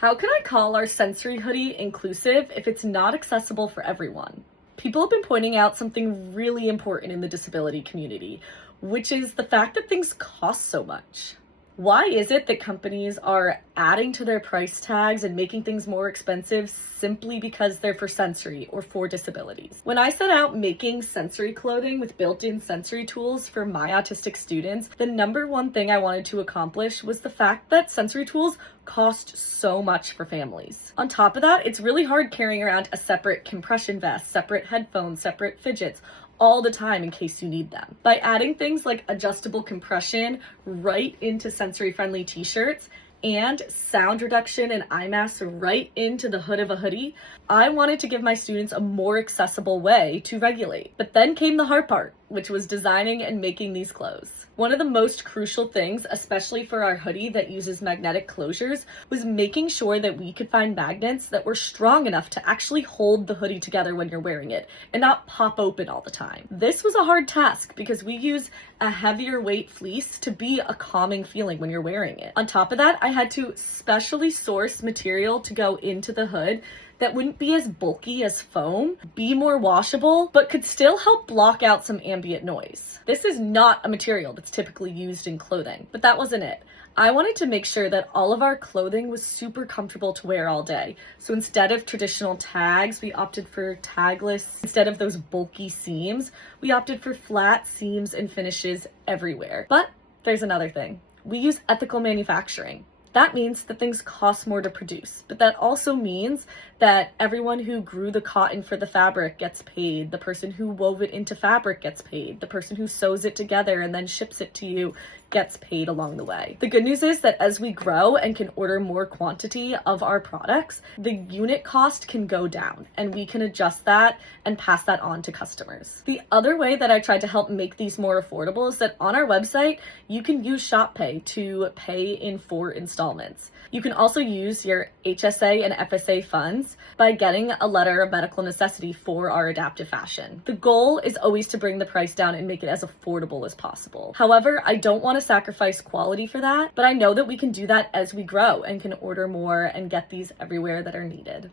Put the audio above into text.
How can I call our sensory hoodie inclusive if it's not accessible for everyone? People have been pointing out something really important in the disability community, which is the fact that things cost so much. Why is it that companies are adding to their price tags and making things more expensive simply because they're for sensory or for disabilities? When I set out making sensory clothing with built-in sensory tools for my autistic students, the number one thing I wanted to accomplish was the fact that sensory tools cost so much for families. On top of that, it's really hard carrying around a separate compression vest, separate headphones, separate fidgets, all the time in case you need them. By adding things like adjustable compression right into sensory-friendly t-shirts and sound reduction and eye masks right into the hood of a hoodie, I wanted to give my students a more accessible way to regulate. But then came the hard part, which was designing and making these clothes. One of the most crucial things, especially for our hoodie that uses magnetic closures, was making sure that we could find magnets that were strong enough to actually hold the hoodie together when you're wearing it and not pop open all the time. This was a hard task because we use a heavier weight fleece to be a calming feeling when you're wearing it. On top of that, I had to specially source material to go into the hood that wouldn't be as bulky as foam, be more washable, but could still help block out some ambient noise. This is not a material that's typically used in clothing, but that wasn't it. I wanted to make sure that all of our clothing was super comfortable to wear all day. So instead of traditional tags, we opted for tagless. Instead of those bulky seams, we opted for flat seams and finishes everywhere. But there's another thing. We use ethical manufacturing. That means that things cost more to produce, but that also means that everyone who grew the cotton for the fabric gets paid, the person who wove it into fabric gets paid, the person who sews it together and then ships it to you gets paid along the way. The good news is that as we grow and can order more quantity of our products, the unit cost can go down and we can adjust that and pass that on to customers. The other way that I tried to help make these more affordable is that on our website, you can use Shop Pay to pay in 4 installments. You can also use your HSA and FSA funds by getting a letter of medical necessity for our adaptive fashion. The goal is always to bring the price down and make it as affordable as possible. However, I don't want to sacrifice quality for that, but I know that we can do that as we grow and can order more and get these everywhere that are needed.